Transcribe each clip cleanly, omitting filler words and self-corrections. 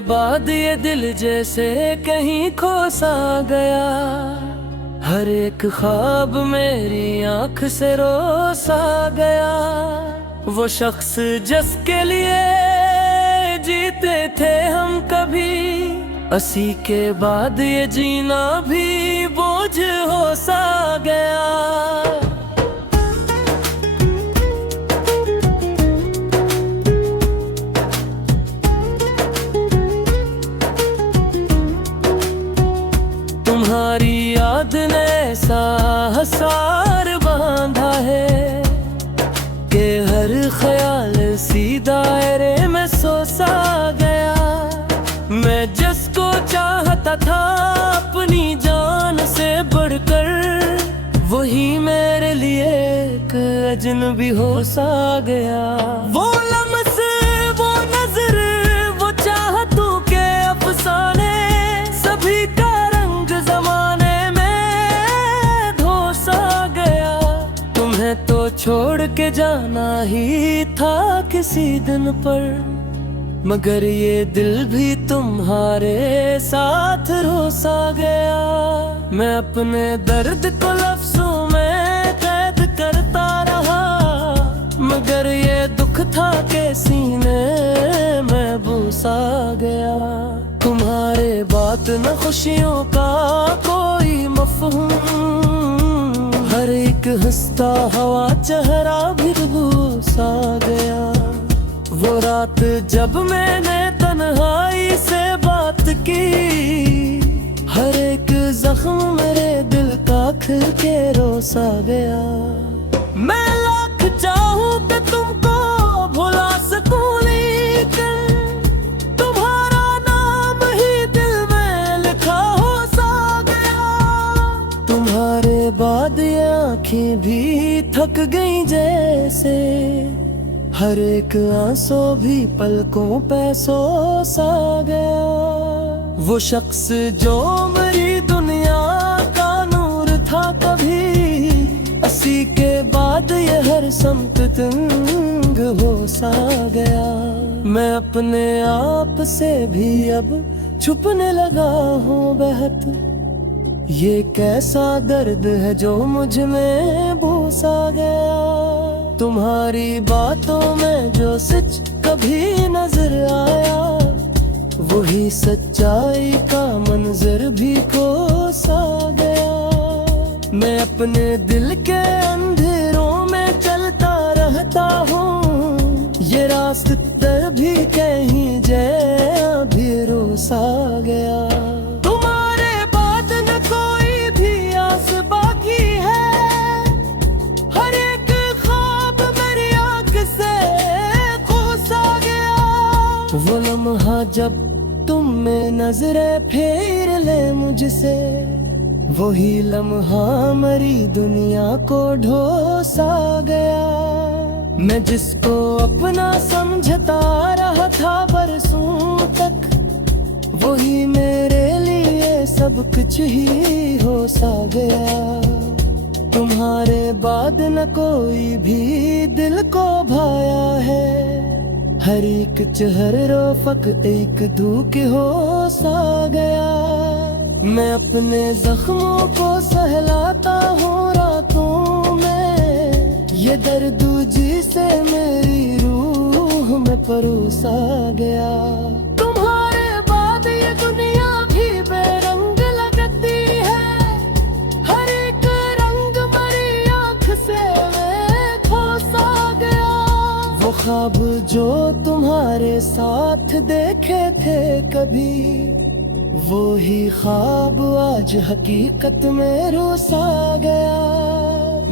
बाद ये दिल जैसे कहीं खो सा गया। हर एक ख्वाब मेरी आंख से रोसा गया। वो शख्स जिसके लिए जीते थे हम कभी, असी के बाद ये जीना भी बोझ हो सा गया। तुम्हारी याद ने ऐसा हसार बांधा है कि हर ख्याल सी दायरे में सो सा गया। मैं जिसको चाहता था अपनी जान से बढ़कर, वही मेरे लिए एक अजनबी हो सा गया। वो लम्स, वो नजर, वो चाहतों के अफसाने, सभी का रंग जमाने में धो सा गया। तुम्हें तो छोड़ के जाना ही था किसी दिन पर, मगर ये दिल भी तुम्हारे साथ रो सा गया। मैं अपने दर्द को लफ्जों में कैद करता रहा, मगर ये दुख था के सीने में बूसा गया। तुम्हारे बात न खुशियों का कोई मफहूम, हर एक हंसता हवा चेहरा भी बूसा गया। वो रात जब मैंने तन्हाई से बात की, हर एक जख्म मेरे दिल का खिल के रोसा गया। मैं लाख चाहूं कि तुमको भुला सकूं, लेकिन तुम्हारा नाम ही दिल में लिखा हो सा गया। तुम्हारे बाद ये आंखें भी थक गई जैसे, हर एक आंसू भी पलकों पे सो सा गया। वो शख्स जो मेरी दुनिया का नूर था कभी, असी के बाद ये हर समत तंग हो सा गया। मैं अपने आप से भी अब छुपने लगा हूँ बहत, ये कैसा दर्द है जो मुझ में बूसा गया। तुम्हारी बातों में जो सच कभी नजर आया, वही सच्चाई का मंजर भी खो सा गया। मैं अपने दिल के अंधेरों में चलता रहता हूँ, ये रास्ते भी कहीं जया भी रो सा गया। तुम्हारे बाद न कोई भी आस बाकी है, हर एक वो लम्हा जब तुम में नजरें फेर ले मुझसे, वही लम्हा मरी दुनिया को ढो सा गया। मैं जिसको अपना समझता रहा था बरसों तक, वही मेरे लिए सब कुछ ही हो सा गया। तुम्हारे बाद न कोई भी दिल को भाया है, हर एक चेहरे फक एक धूक हो सा गया। मैं अपने जख्मों को सहलाता हूँ रातों में, ये दर्द जिसे मेरी रूह में परोसा गया। तुम्हारे बाद ये दुनिया भी बेरंग लगती है, हर एक रंग मेरी आँख से खो सा गया। वो ख्वाब जो तुम्हारे साथ देखे थे कभी, वो ही ख्वाब आज हकीकत में रोसा गया।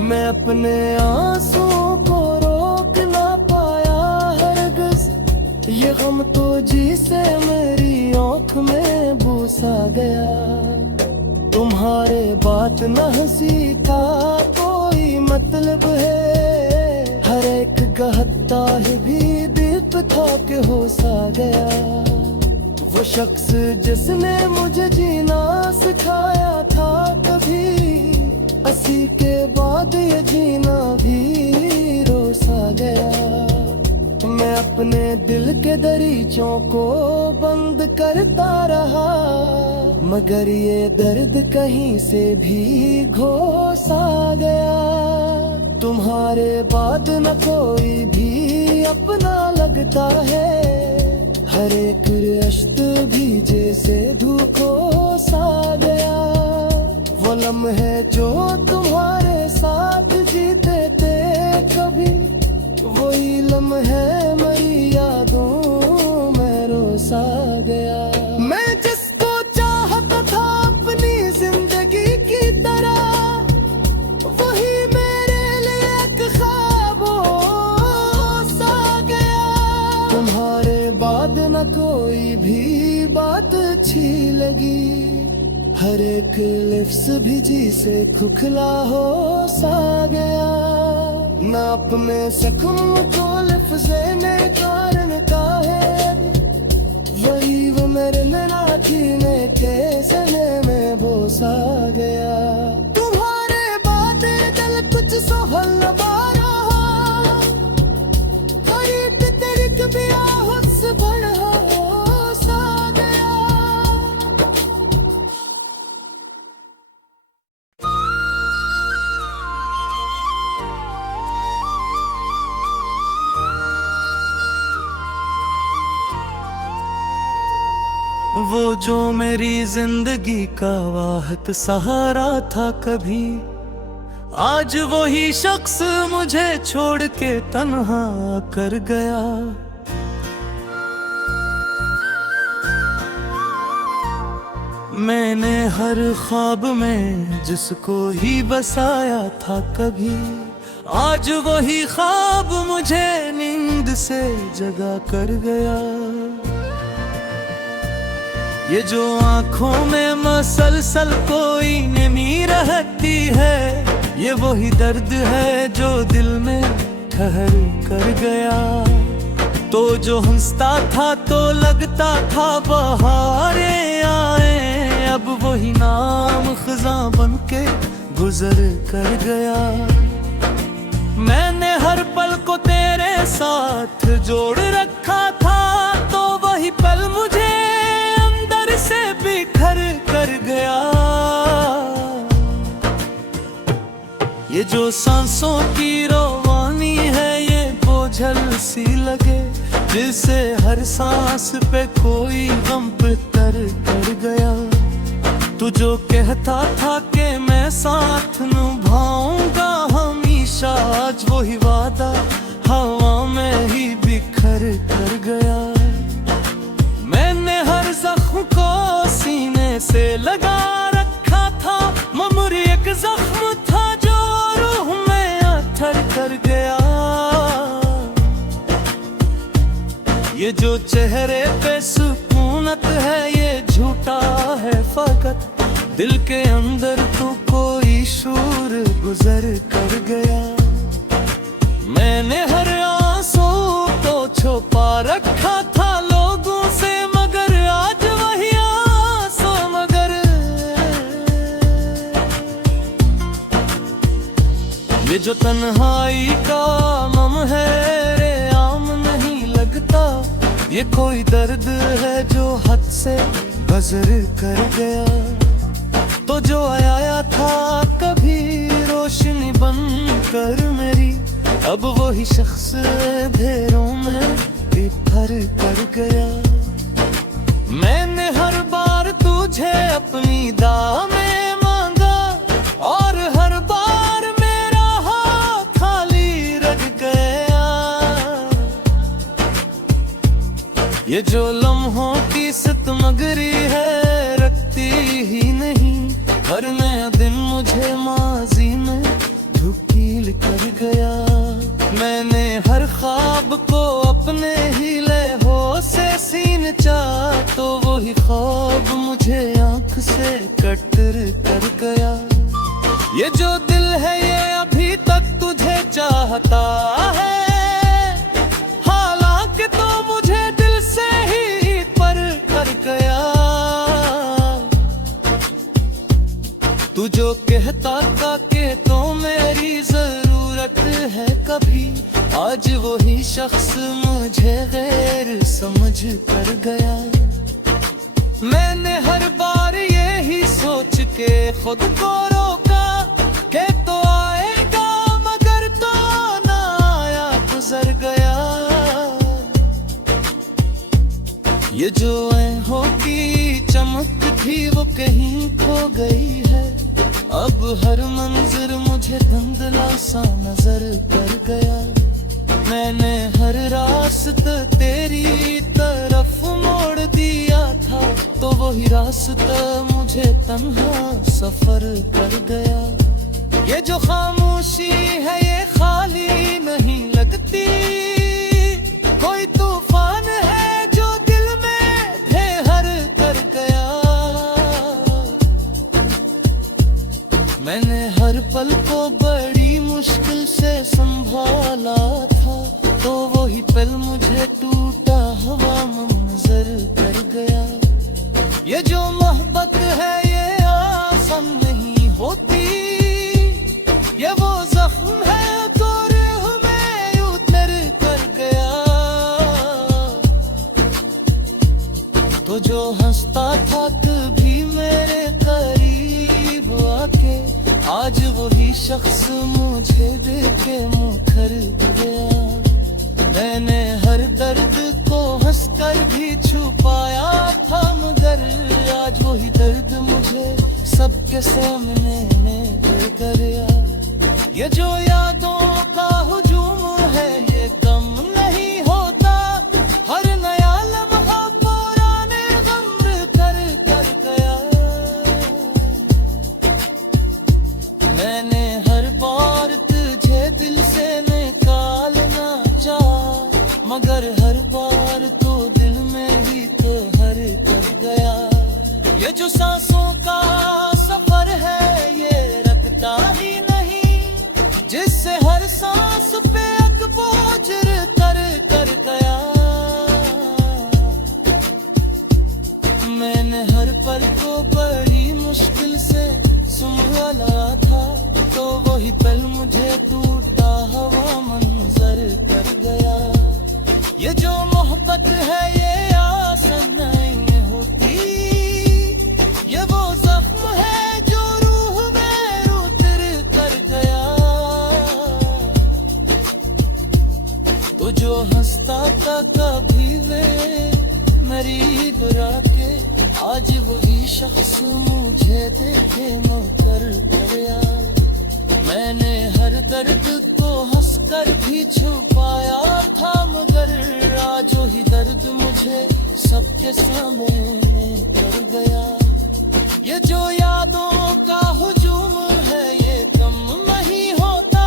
मैं अपने आंसुओं को रोक ना पाया हरगिज़, ये गम तो जी से मेरी आँख में बूसा गया। तुम्हारे बात न हंसी का कोई मतलब है, हर एक गहता भी दीप था के हो सा गया। वो शख्स जिसने मुझे जीना सिखाया था कभी, असी के बाद ये जीना भी रोसा गया। मैं अपने दिल के दरीचों को बंद करता रहा, मगर ये दर्द कहीं से भी घोस आ गया। तुम्हारे बाद न कोई भी अपना लगता है, हर एक रिश्त भी जैसे धूको सा गया। वो लम्हे जो तुम्हारे साथ जीते थे कभी, वही लम्हे मेरी यादों में रोसा गया। मैं जिसको चाहता था अपनी जिंदगी की तरह, वही मेरे लिए एक ख्वाब सा गया। तुम्हारे बाद न कोई भी बात अच्छी लगी, हर एक लिफ्स भी जी से खुखला हो सा गया। नाप में जख्म को लिफ्ज़े ने कारण का है, वही वो मेरे नाची ने कैसने में बोसा गया। तुम्हारे बाद दिल कुछ सहल न पा रहा, हर एक तरीक भी आहत से बढ़ा सा गया। वो जो मेरी जिंदगी का वाहत सहारा था कभी, आज वही शख्स मुझे छोड़ के तन्हा कर गया। मैंने हर ख्वाब में जिसको ही बसाया था कभी, आज वही ख्वाब मुझे नींद से जगा कर गया। ये जो आँखों में मसलसल कोई नमी रहती है, ये वही दर्द है जो दिल में ठहर कर गया। तो जो हंसता था तो लगता था बहारें आए, अब वही नाम खज़ां बन के गुजर कर गया। मैंने हर पल को तेरे साथ जोड़ रखा था, तो वही पल मुझे से बिखर कर गया। ये जो सांसों की रवानी है, ये बोझल सी लगे, जिसे हर सांस पे कोई गम पे तर कर गया। तू जो कहता था कि मैं साथ निभाऊंगा हमेशा, आज वही वादा हवा में ही बिखर कर गया। मैंने हर जख्म को सीने से लगा रखा था, मगर एक जख्म था जो रूह में आथर कर गया। ये जो चेहरे पे सुकूनत है, ये झूठा है फकत, दिल के अंदर तो कोई शूर गुजर कर गया। मैंने हर आंसू को छुपा रखा था लोगों से, मगर आज वही आंसू मगर ये जो तन्हाई का गम है रे आम नहीं लगता, ये कोई दर्द है जो हद से गुजर कर गया। तो जो आया था कभी रोशनी बन कर मेरी, अब वही शख्स अंधेरों में बिखर कर गया। मैंने हर बार तुझे अपनी दाह में मांगा, और हर बार मेरा हाथ खाली रह गया। ये जो लम्हों की सितमगरी है, रखती ही नहीं, हर नया दिन मुझे माजी में ढुकील कर गया। मैंने हर ख्वाब को अपने ही लहरों से सीन चाहा, तो वही ख्वाब मुझे आंख से कटर कर गया। ये जो दिल है ये अभी तक तुझे चाहता है, हालांकि तो मुझे दिल से ही पर कर गया। तू जो कहता था कि तो मेरी जरूरत है कभी, आज वही शख्स मुझे गैर समझ कर गया। मैंने हर बार यही सोच के खुद को रोका कि तो आएगा, मगर तो ना आया, गुजर गया। ये जो आँखों की चमक थी वो कहीं खो गई है। अब हर मंजर मुझे धुंधला सा नजर कर गया। मैंने हर रास्ता तेरी तरफ मोड़ दिया था, तो वही रास्ता मुझे तन्हा सफर कर गया। ये जो खामोशी है ये खाली नहीं लगती, कोई तूफान है जो दिल में ढेर कर गया। मैंने हर पल को बड़ी मुश्किल से संभाला था, तो वही पल मुझे टूटा हुआ मंजर कर गया। ये जो मोहब्बत है ये आसान नहीं होती, ये वो जख्म है तो रूह में उतर कर गया। तो जो हंसता था कभी मेरे करीब आके, आज वही शख्स मुझे देखे मुखर गया। मैंने हर दर्द को हंसकर भी छुपाया था, मगर आज वही दर्द मुझे सबके सामने दे गया। ये जो यादों का हुजूम है ये कम नहीं होता, हर नया लम्हा पुराने गम कर कर गया। मैंने हर बार तुझे दिल से निकालना चाहा, मगर हर बार तो दिल में ही तो हर कर गया। ये जो सांसों का सफर है ये रखता ही नहीं, जिससे हर सांस पे एक बोझ कर कर गया। मैंने हर पल को बड़ी मुश्किल से संभाला था, तो वही पल मुझे टूटा हुआ मंजर कर गया। ये जो मोहब्बत है ये आसान नहीं होती, ये वो जख्म है जो रूह में उतर कर गया। तो जो हंसता था कभी वे मेरी बुरा के, आज वही शख्स मुझे देखे मुकर गया। मैंने हर दर्द को हंसकर भी छुपाया था, मगर आज वही दर्द मुझे सबके सामने कर गया। ये जो यादों का हुजूम है ये कम नहीं होता,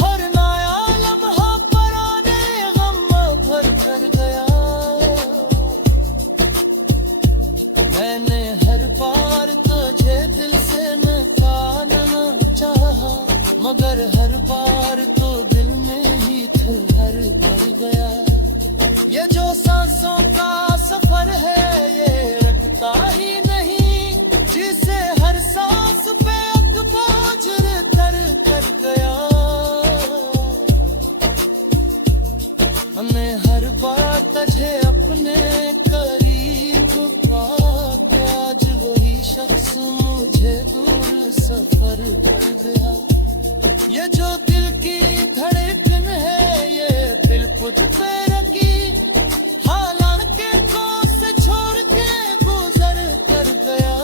हर नया लम्हा पुराने गम भर कर गया। मैंने हर बार तुझे दिल से निकालना चाहा, मगर हर बार तो दिल में ही ठहर कर गया। ये जो सांसों का सफर है ये रखता ही नहीं, जिसे हर सांस पे एक बोझ कर कर गया। मैंने हर बार तुझे अपने करीब पाके, आज वही शख्स मुझे दूर सफर कर गया। ये जो दिल की धड़कन है ये दिल कुछ पे रखी, हालांकि को से छोड़ के गुजर कर गया।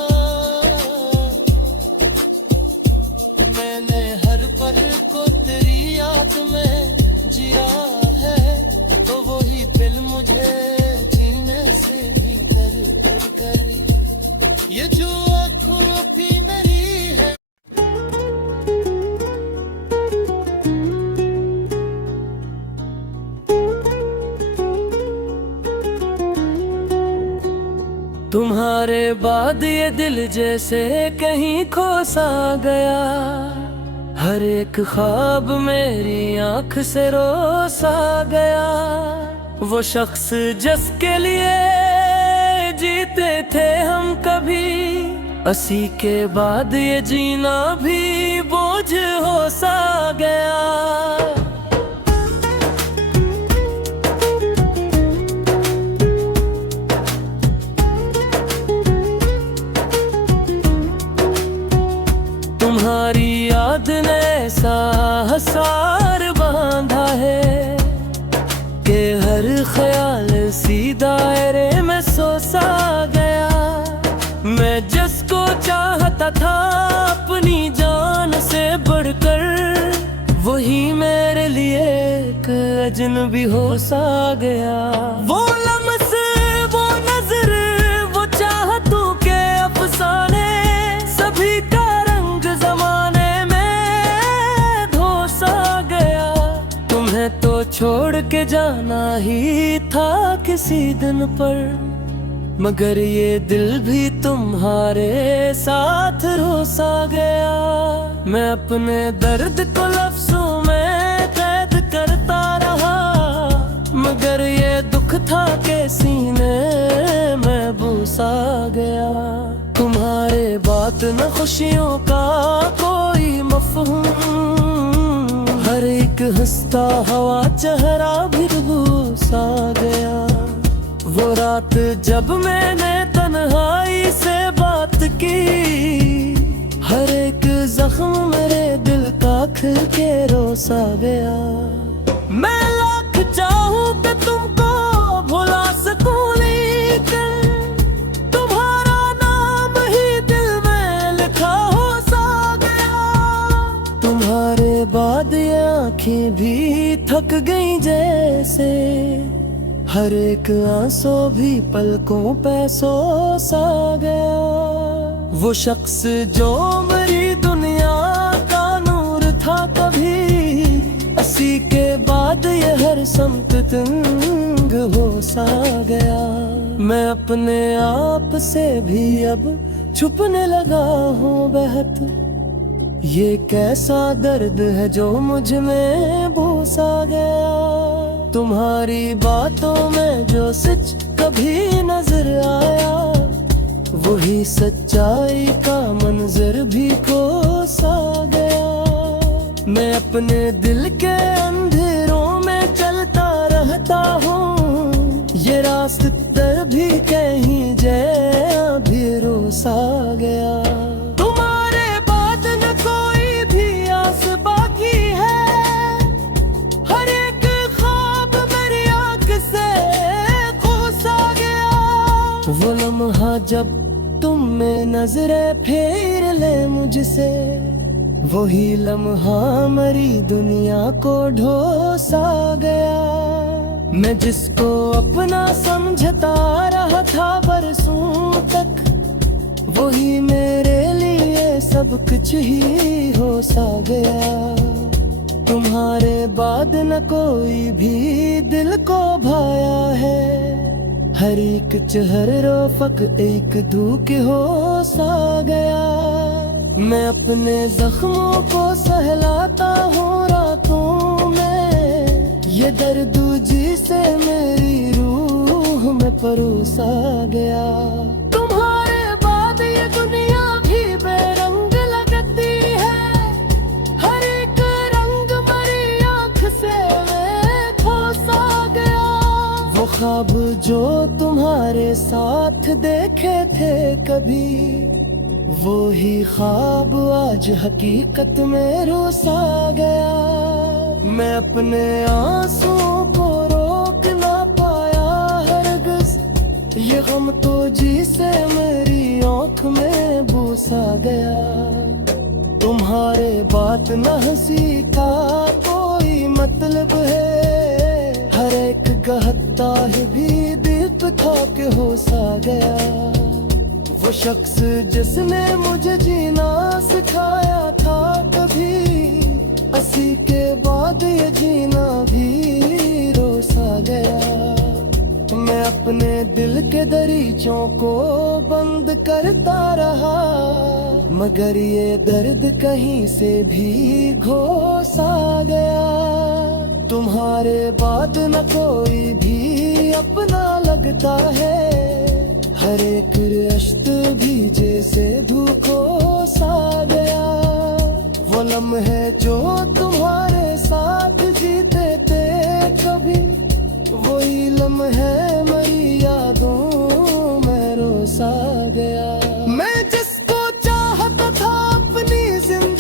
मैंने हर पल को तेरी याद में जिया है, तो वही दिल मुझे जीने से ही दर दर करी। ये जो आँखों की मेरी है, तुम्हारे बाद ये दिल जैसे कहीं खो सा गया। हर एक ख्वाब मेरी आंख से रोसा गया। वो शख्स जिसके लिए जीते थे हम कभी, असी के बाद ये जीना भी बोझ हो सा गया। तुम्हारी याद ने ऐसा हसार बांधा है कि हर ख्याल सी दायरे में सोसा गया। मैं जिसको चाहता था अपनी जान से बढ़कर, वही मेरे लिए एक अजनबी हो सा गया। वो लम्स, वो नजर, वो चाहतों के अफसाने, सभी का रंग जमाने में धोसा गया। तुम्हें तो छोड़ के जाना ही था किसी दिन पर, मगर ये दिल भी तुम्हारे साथ रोसा गया। मैं अपने दर्द को लफ्जों में कैद करता रहा, मगर ये दुख था कि सीने में बूसा गया। तुम्हारे बात न खुशियों का कोई मफहूम, हर एक हंसता हवा चेहरा भी बूसा गया। वो रात जब मैंने तन्हाई से बात की, हर एक जख्म मेरे दिल का खिल के रोसा गया। मैं लाख चाहूं कि तुमको भुला सकूं, लेकिन तुम्हारा नाम ही दिल में लिखा हो सा गया। तुम्हारे बाद ये आंखें भी थक गई जैसे, हर एक आंसू भी पलकों पे सो सा गया। वो शख्स जो मेरी दुनिया का नूर था कभी, असी के बाद ये हर समत तंग हो सा गया। मैं अपने आप से भी अब छुपने लगा हूँ बेहद, ये कैसा दर्द है जो मुझ में बूसा गया। तुम्हारी बातों में जो सच कभी नजर आया, वही सच्चाई का मंजर भी कोसा गया। मैं अपने दिल के अंधेरों में चलता रहता हूँ, ये रास्ते भी कहीं जया भी रोसा गया। तुम्हारे बाद न कोई भी आस बाकी है, हर एक ख्वाब मेरी आंख से खोसा गया। वो लम्हा जब तुम में नजरें फेर ले मुझसे, वही लम्हा मेरी दुनिया को ढोसा गया। मैं जिसको अपना समझता रहा था बरसों तक, वही मेरे लिए सब कुछ ही हो सा गया। तुम्हारे बाद न कोई भी दिल को भाया है, हर एक चेहरे फक एक धूक हो सा गया। मैं अपने जख्मों को सहलाता हूँ रातों में, ये दर्द जिसे मेरी रूह में परोसा गया। तुम्हारे बाद ये दुनिया भी बेरंग लगती है, हर एक रंग मेरी आँख से खोसा गया। वो ख्वाब जो तुम्हारे साथ देखे थे कभी, वो ही ख्वाब आज हकीकत में रोसा गया। मैं अपने आंसुओं को रोक ना पाया हरगिज़, ये गम तो जी से मेरी आँख में बूसा गया। तुम्हारे बात न हंसी का कोई मतलब है, हर एक गहता भी दीप था के हो सा गया। वो शख्स जिसने मुझे जीना सिखाया था कभी, असी के बाद ये जीना भी रोसा गया। मैं अपने दिल के दरीचों को बंद करता रहा, मगर ये दर्द कहीं से भी घोसा गया। तुम्हारे बाद न कोई भी अपना लगता है, हर एक रिश्त भी जैसे धूखो सा गया। वो लम्हे जो तुम्हारे साथ जीते थे कभी, वही लम्हे मेरी यादों में रोसा गया। मैं जिसको चाहता था अपनी जिंदगी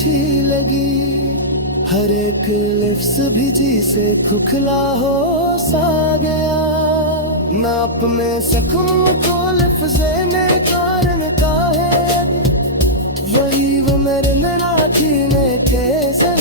अच्छी लगी, हर एक लिफ्स भी जी से खुखला हो सा गया। नाप में जख्म को लिफ्ज़े ने कारण का है, वही वो मेरे नाथी ने कैसे